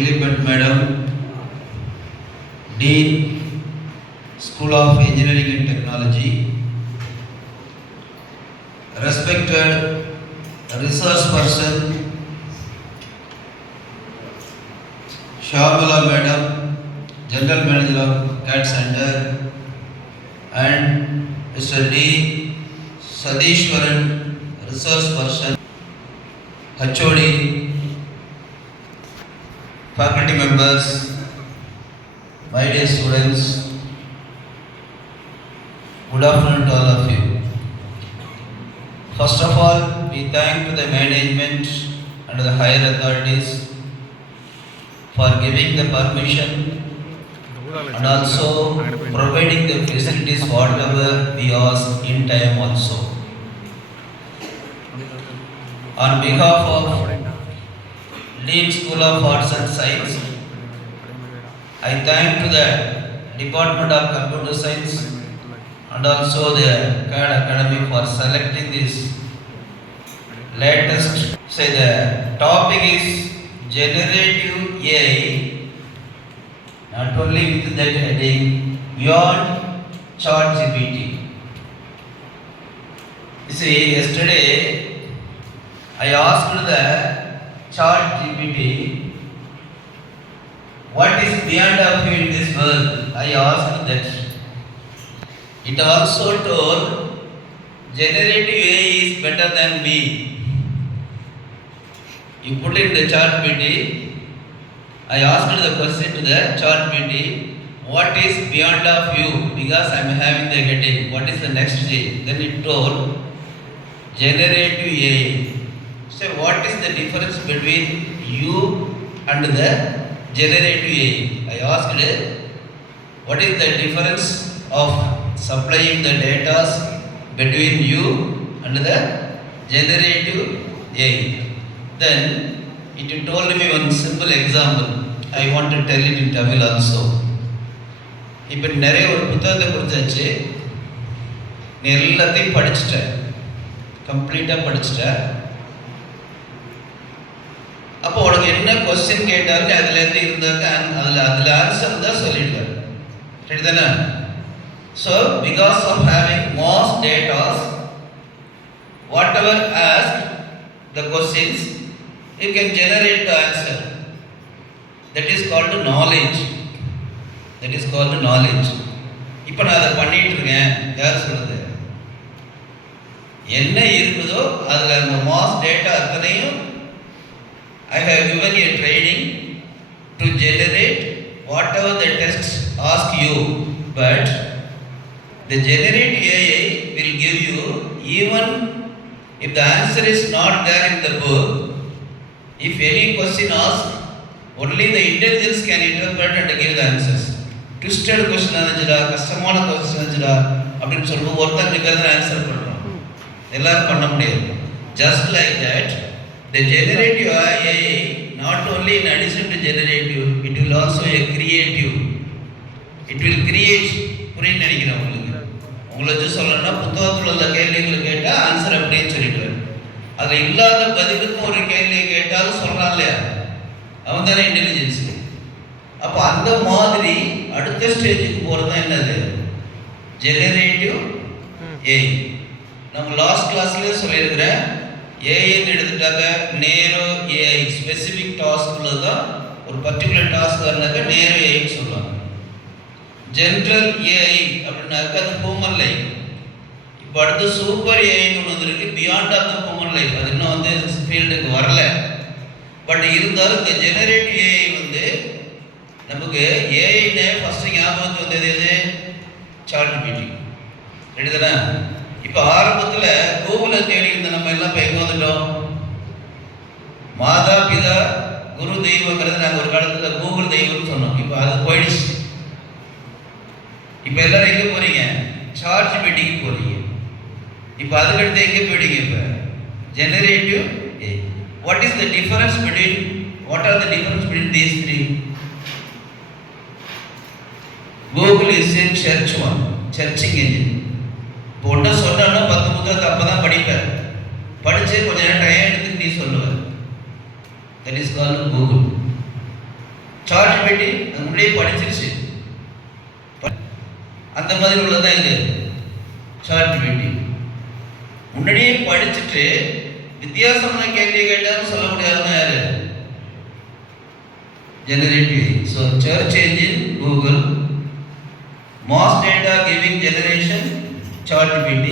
Lilibet Madam, Dean, School of Engineering and Technology, respected resource person, Shyamala Madam, General Manager of CAT Center, and Mr. D. Sadishwaran, resource person, HOD, faculty members, my dear students, good afternoon to all of you. First of all, we thank the management and the higher authorities for giving the permission and also providing the facilities whatever we ask in time also. On behalf of Dean School of Arts and Science, I thank to the Department of Computer Science and also the CAD Academy for selecting this latest. Say the topic is generative AI, not only with that heading, beyond ChatGPT. You see, yesterday I asked the ChatGPT, what is beyond of you in this world? I asked that. It also told, generative AI is better than me. You put in the ChatGPT, I asked the question to the ChatGPT, what is beyond of you? Because I am having the headache. What is the next day? Then it told, generative AI. So what is the difference between you and the generative AI? I asked, what is the difference of supplying the data between you and the generative AI? Then it told me one simple example. I want to tell it in Tamil also. இப்போ நிறைய ஒரு புத்தகத்தை கொடுத்தாச்சு, நீ எல்லாத்தையும் படிச்சுட்ட, கம்ப்ளீட்டாக படிச்சுட்ட. அப்போ உனக்கு என்ன கொஸ்டின் கேட்டாலும் அதுலேருந்து இருந்தாக்க அதில் ஆன்சர் தான் சொல்லிடுவார், சரிதானே? So because of having most data, whatever asked the questions, you can generate the answer. That is called knowledge. That is called knowledge. இப்போ நான் அதை பண்ணிட்டு இருக்கேன், யார் சொல்றது? என்ன இருக்குதோ அதில் அந்த மாஸ் டேட்டா அத்தனையும் I have given you a training to generate whatever the tests ask you, but the generative AI will give you, even if the answer is not there in the book, if any question asked, only the intelligence can interpret and give the answers. Twisted question ஆனதுடா, கஷ்டமான question ஆனதுடா அப்படின்னு சொல்லும்போது ஒருத்தர் நிற்கிறத answer பண்ணுறோம், எல்லாரும் பண்ண முடியாது. Just like that, the generative AI not only in addition to generative, it will also a creative. It will create. புரியுன்னு நினைக்கிறேன் உங்களுக்கு. உங்களை வச்சு சொல்லணும்னா புத்தகத்தில் உள்ள கேள்விகளை கேட்டால் ஆன்சர் அப்படின்னு சொல்லிடுவார். அதில் இல்லாத பதிலுக்கும் ஒரு கேள்வியை கேட்டாலும் சொல்கிறான் இல்லையா, அவன் தானே இன்டெலிஜென்ஸு. அப்போ அந்த மாதிரி அடுத்த ஸ்டேஜுக்கு போகிறது தான் என்னது, ஜெனரேட்டிவ் ஏஐ. நம்ம லாஸ்ட் கிளாஸ்லேயே சொல்லியிருக்கிறேன், ஏஐன்னு எடுத்துட்டாக்க நேரோ ஏஐ, ஸ்பெசிஃபிக் டாஸ்க்குள்ள தான் ஒரு பர்டிகுலர் டாஸ்க் இருந்தாக்க நேரோ ஏஐன்னு சொல்லுவாங்க. ஜென்ரல் ஏஐ அப்படின்னாக்க அது ஹியூமன் லைஃப். இப்போ அடுத்து சூப்பர் ஏஐன்னு ஒன்று வந்துருக்கு, beyond of the human life. அது இன்னும் வந்து ஃபீல்டுக்கு வரல. பட் இருந்தாலும் இந்த ஜெனரேட்டிவ் ஏஐ வந்து நமக்கு ஏஐன்னு ஃபஸ்ட்டு ஞாபகத்துக்கு வந்தது எது, சாட்ஜிபிடி, சரிதானே? இப்போ ஆரம்பத்தில் கூகுளை தேடி இருந்த நம்ம எல்லாம் இப்போ எங்கே வந்துட்டோம், மாதா பிதா குரு தெய்வங்கிறது நாங்கள் ஒரு காலத்தில் கூகுள் தெய்வம்னு சொன்னோம், இப்போ அது போயிடுச்சு. இப்போ எல்லாரும் எங்கே போகிறீங்க, சாட்ஜிபிடிக்கு போகிறீங்க. இப்போ அதுக்கடுத்து எங்கே போயிடுங்க, இப்போ generative AI. What is the difference between, what are the difference between these three? Google is in search one, searching engine. இப்போ ஒன்றை சொன்னா 10 புத்தகத்தை அப்போ தான் படிப்பேன், படித்து கொஞ்சம் நேரம் டைம் எடுத்துட்டு நீ சொல்லுவேன். That is called Google. ChatGPT முன்னாடியே படிச்சிருச்சு. அந்த மாதிரி உள்ளதான் இது ChatGPT. முன்னாடியே படிச்சுட்டு வித்தியாசமான கேள்வி கேட்டாலும் சொல்ல முடியாதுதான் யாரு? Generative. So search engine Google, mass data giving generation ChatGPT,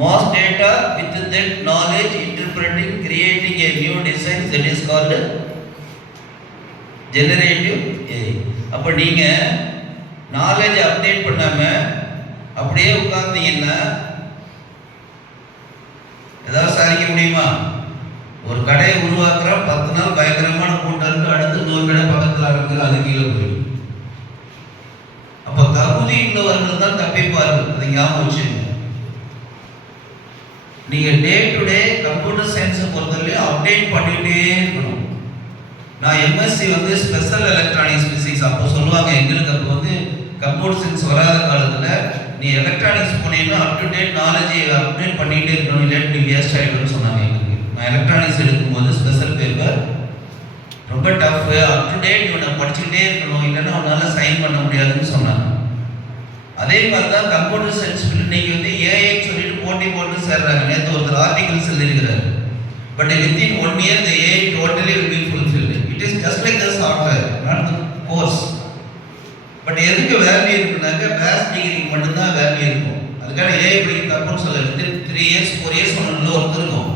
mass data with that knowledge interpreting creating a new design, that is called generative AI. அப்போ நீங்க நாலேஜ் அப்டேட் பண்ணாம அப்படியே உட்கார்ந்தீங்கன்னா ஏதாவது சாதிக்க முடியுமா? ஒரு கடையை உருவாக்குறோம், 10 நாள் பயங்கரமான கூட்டம் இருக்கு, அடுத்து 100 கடை பக்கத்தில் இருக்கு, அது கீழே போயிடும். அப்ப தகுதி உள்ளவர்கள் தான் தப்பிப்பார்கள். அதை ஞாபகம் வச்சுக்கோங்க. நீங்க டே டு டே கம்ப்யூட்டர் சயின்ஸை பொறுத்தவரையும் அப்டேட் பண்ணிட்டே இருக்கணும். நான் எம்எஸ்சி ஸ்பெஷல் எலக்ட்ரானிக்ஸ் பிசிக்ஸ், அப்போ சொல்லுவாங்க எங்களுக்கு அப்போ கம்ப்யூட்டர் சயின்ஸ் வராத காலத்தில் நீ எலக்ட்ரானிக்ஸ் போனீங்கன்னா up to date knowledge update பண்ணிகிட்டே இருக்கணும், இல்லாட்டி நீ வேஸ்ட் ஆகிடும்னு சொன்னாங்க எங்களுக்கு. நான் எலக்ட்ரானிக்ஸ் எடுக்கும்போது ஸ்பெஷல் பேப்பர் ரொம்ப டஃப், அப் டு டேட் இவனை படிச்சுக்கிட்டே இருக்கணும், இல்லைன்னா அவனால சைன் பண்ண முடியாதுன்னு சொன்னாங்க. அதே மாதிரி தான் கம்ப்யூட்டர் சயின்ஸ் இன்னைக்கு ஏஐன்னு சொல்லிட்டு போட்டி போட்டு சேர்றாங்க. நேற்று ஒருத்தர் ஆர்டிகல்ஸ் எழுதியிருக்கிறார். But within 1 year the AI totally will be fulfilled. It is just like the software, not the course. But எதுக்கு வேல்யூ இருக்குனாக்க பேஸ் டிகிரிக்கு மட்டும்தான் வேல்யூ இருக்கும். அதுக்காக ஏஐ படிக்க தப்புன்னு சொல்ல 3 years 4 years ஒன்றுல ஒருத்தர் இருக்கும்.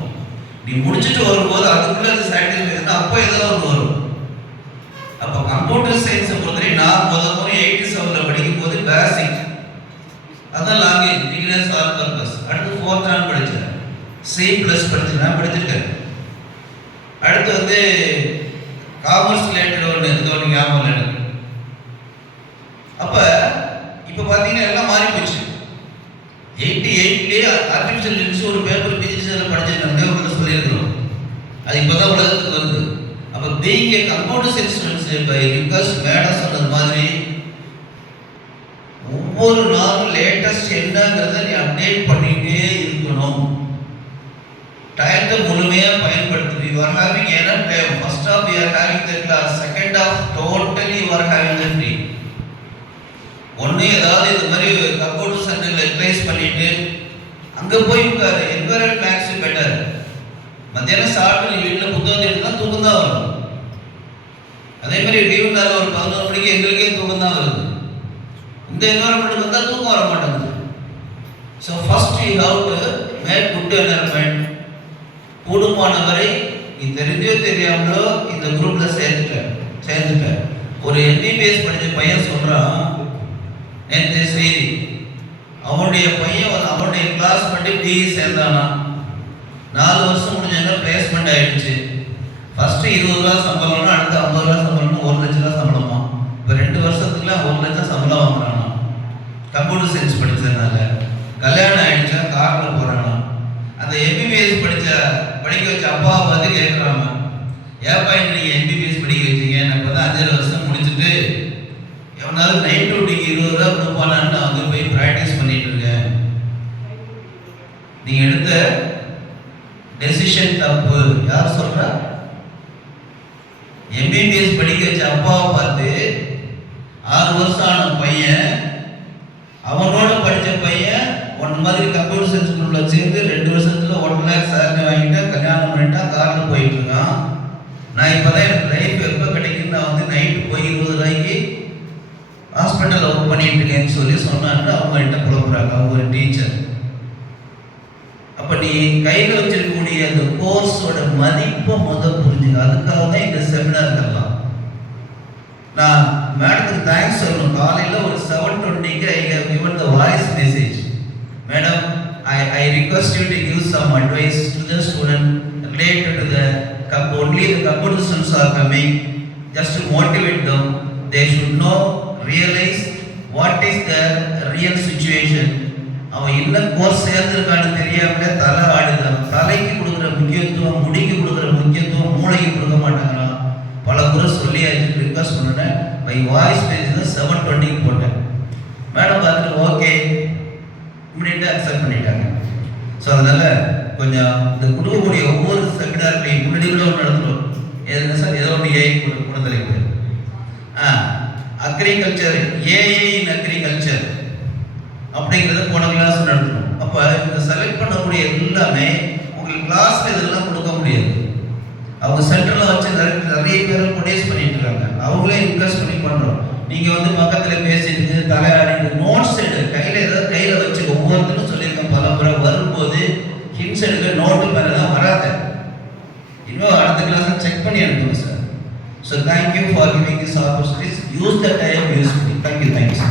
நீ முடிச்சுட்டு வரும்போது அதுக்குள்ள அது சாட்டிஸ்ஃபை அப்போ ஏதோ ஒன்று வரும். அப்போ கம்ப்யூட்டர் சயின்ஸை பொறுத்தவரை நான் முறை 87 படிக்கும் போது பேசிக் அதான் லாங்குவேஜ் பிகினர்ஸ் ஆல் பர்பஸ். அடுத்து 4th ரேங்க் படித்தேன், C+ படிச்சிருக்கேன். அடுத்து காமர்ஸ் ரிலேட்டட் ஒன்று ஞாபகம் எனக்கு. அப்போ இப்போ பார்த்தீங்கன்னா எல்லாம் மாறி போச்சு. 88லேயே ஆர்டிஃபிஷியல் இன்டெலிஜென்ஸ் ஒரு பேப்பர் பிசிக்ஸில் படிச்சிருக்காங்க சொல்லியிருக்கிறோம். அது இப்போ தான் உலகத்துக்கு வருது. அப்போ being a computer science students by request madam சொன்னது மாதிரி ஒவ்வொரு நாளும் லேட்டஸ்ட் என்னங்கிறத நீ அப்டேட் பண்ணிகிட்டே இருக்கணும். டயத்தை முழுமையாக பயன்படுத்தி you are having enough time. First of you are having the class, second of totally you are having the free. ஒன்று ஏதாவது இந்த மாதிரி கம்ப்யூட்டர் சென்டரில் ரிப்ளேஸ் பண்ணிட்டு அங்கே போய் உட்காரு. Environment makes better. மத்தியானம் சாப்பிட்டு நீ வீட்டில் புத்தகத்தை எடுத்தால் தூக்கம் தான் வரும். அதே மாதிரி லீவு நாள் ஒரு 11 மணிக்கு எங்களுக்கே தூக்கம் தான் வருது. இந்த என்வரன்மெண்ட் வந்தால் தூக்கம் வர மாட்டேங்குது. So first you have to make good environment. கூடுமானவரை நீ தெரிஞ்சோ தெரியாமலோ இந்த குரூப்பில் சேர்ந்துட்டேன். ஒரு MBBS படித்த பையன் சொல்கிறான், நேற்று செய்தி, அவனுடைய பையன் அவனுடைய கிளாஸ் பண்ணி பிஇ சேர்ந்தானா. 4 வருஷம் முடிஞ்சோன்னா பிளேஸ்மெண்ட் ஆகிடுச்சு. ஃபஸ்ட்டு 20 ரூபா சம்பளம்னா அடுத்து 50 ரூபா சம்பளம்னு 1 லட்ச ரூபா சம்பளமா. இப்போ 2 வருஷத்துக்குலாம் 1 லட்சம் சம்பளம் வாங்குறானா கம்ப்யூட்டர் சயின்ஸ் படித்ததுனால. கல்யாணம் ஆகிடுச்சா காரில் போகிறானா. அந்த MBBS படிக்க வச்ச அப்பாவை பார்த்து கேட்குறாங்க, ஏப்பா நீங்கள் MBBS படிக்க வச்சிங்க, நான் இப்போ தான் 5 வருஷம் முடிச்சுட்டு எவனாவது நைட் டியூட்டிக்கு 20 ரூபா கொடுப்பானான்னு நான் போய் ப்ராக்டிஸ் பண்ணிட்டு இருக்கேன். நீங்க எடுத்த டெசிஷன் தப்பு. யார் சொல்றா? MBBS படிக்க வச்ச அப்பாவை பார்த்து 6 வருஷம் ஆன பையன், அவனோட படித்த பையன் ஒன் மாதிரி கம்ப்யூட்டர் சயின்ஸ் குரூப்ல சேர்ந்து 2 வருஷத்துல 1 lakh சேலரி வாங்கிட்டா, கல்யாணம் பண்ணிட்டா, காரில் போயிட்டு இருக்கான். நான் இப்போதான் எனக்கு லைஃப் எப்போ கிடைக்குன்னு நான் நைட்டு போய் 20 ரூபாய்க்கு ஹாஸ்பிட்டலில் ஒர்க் பண்ணிட்டு இருக்கேன்னு சொன்னாங்க. அவங்கள்ட்ட புலம்புறாங்க, அவங்க ஒரு டீச்சர். அப்போ நீ கையில் வச்சிருக்கக்கூடிய அந்த கோர்ஸோட மதிப்பை புரிஞ்சுங்க. அதுக்காக தான் இந்த செமினார்கள்லாம். நான் மேடத்துக்கு தேங்க்ஸ் சொல்லணும். காலையில் ஒரு 7:20க்கு I have given the voice message. Madam, I request you to give some advice to the student related to the only the computer students are coming, just to motivate them. They should know, realize what is the real situation. அவன் என்ன course சேர்ந்திருக்கான்னு தெரியாமலே தலை ஆடுதான். தலைக்கு கொடுக்குற முக்கியத்துவம், முடிக்கு கொடுக்குற முக்கியத்துவம், மூளைக்கு கொடுக்க மாட்டாங்களாம். பல முறை சொல்லி ரிக்வஸ்ட் பண்ணேன். பை வாய்ஸ் மெசேஜ் 7:20க்கு போட்டேன். மேடம் பார்த்துட்டு ஓகே இம்மிடியட்டாக அக்செப்ட் பண்ணிட்டாங்க. ஸோ அதனால் கொஞ்சம் இந்த கொடுக்கக்கூடிய ஒவ்வொரு செமினார்களையும் முன்னாடி கூட ஒன்று நடத்துகிறோம். எதுனா சார் ஏதோ ஒன்று ஏஐ குணத்தலைப்பு அக்ரிகல்ச்சர், ஏஐ இன் அக்ரிகல்ச்சர் அப்படிங்கிறத போன கிளாஸ் நடத்தணும். அப்போ இந்த செலக்ட் பண்ணக்கூடிய எல்லாமே உங்களுக்கு கிளாஸ்ல இதெல்லாம் கொடுக்க முடியாது. அவங்க சென்டரில் வச்சு நிறைய பேர் ப்ரொடியூஸ் பண்ணிட்டு இருக்காங்க. அவங்களே இன்வெஸ்ட் பண்ணி பண்ணுறோம். நீங்கள் வந்து பக்கத்தில் பேசிட்டு தலையாடிட்டு நோட்ஸ் எடு, கையில் ஏதாவது கையில் வச்சு ஒவ்வொருத்தரும் சொல்லியிருக்கேன் பல முறை, வரும்போது ஹிண்ட்ஸ் எடுக்க நோட்டு மேலாம் வராது. இன்னும் அடுத்த கிளாஸை செக் பண்ணி அனுப்புங்க sir. So thank you for giving this opportunities. Use the time usefully. Thank you.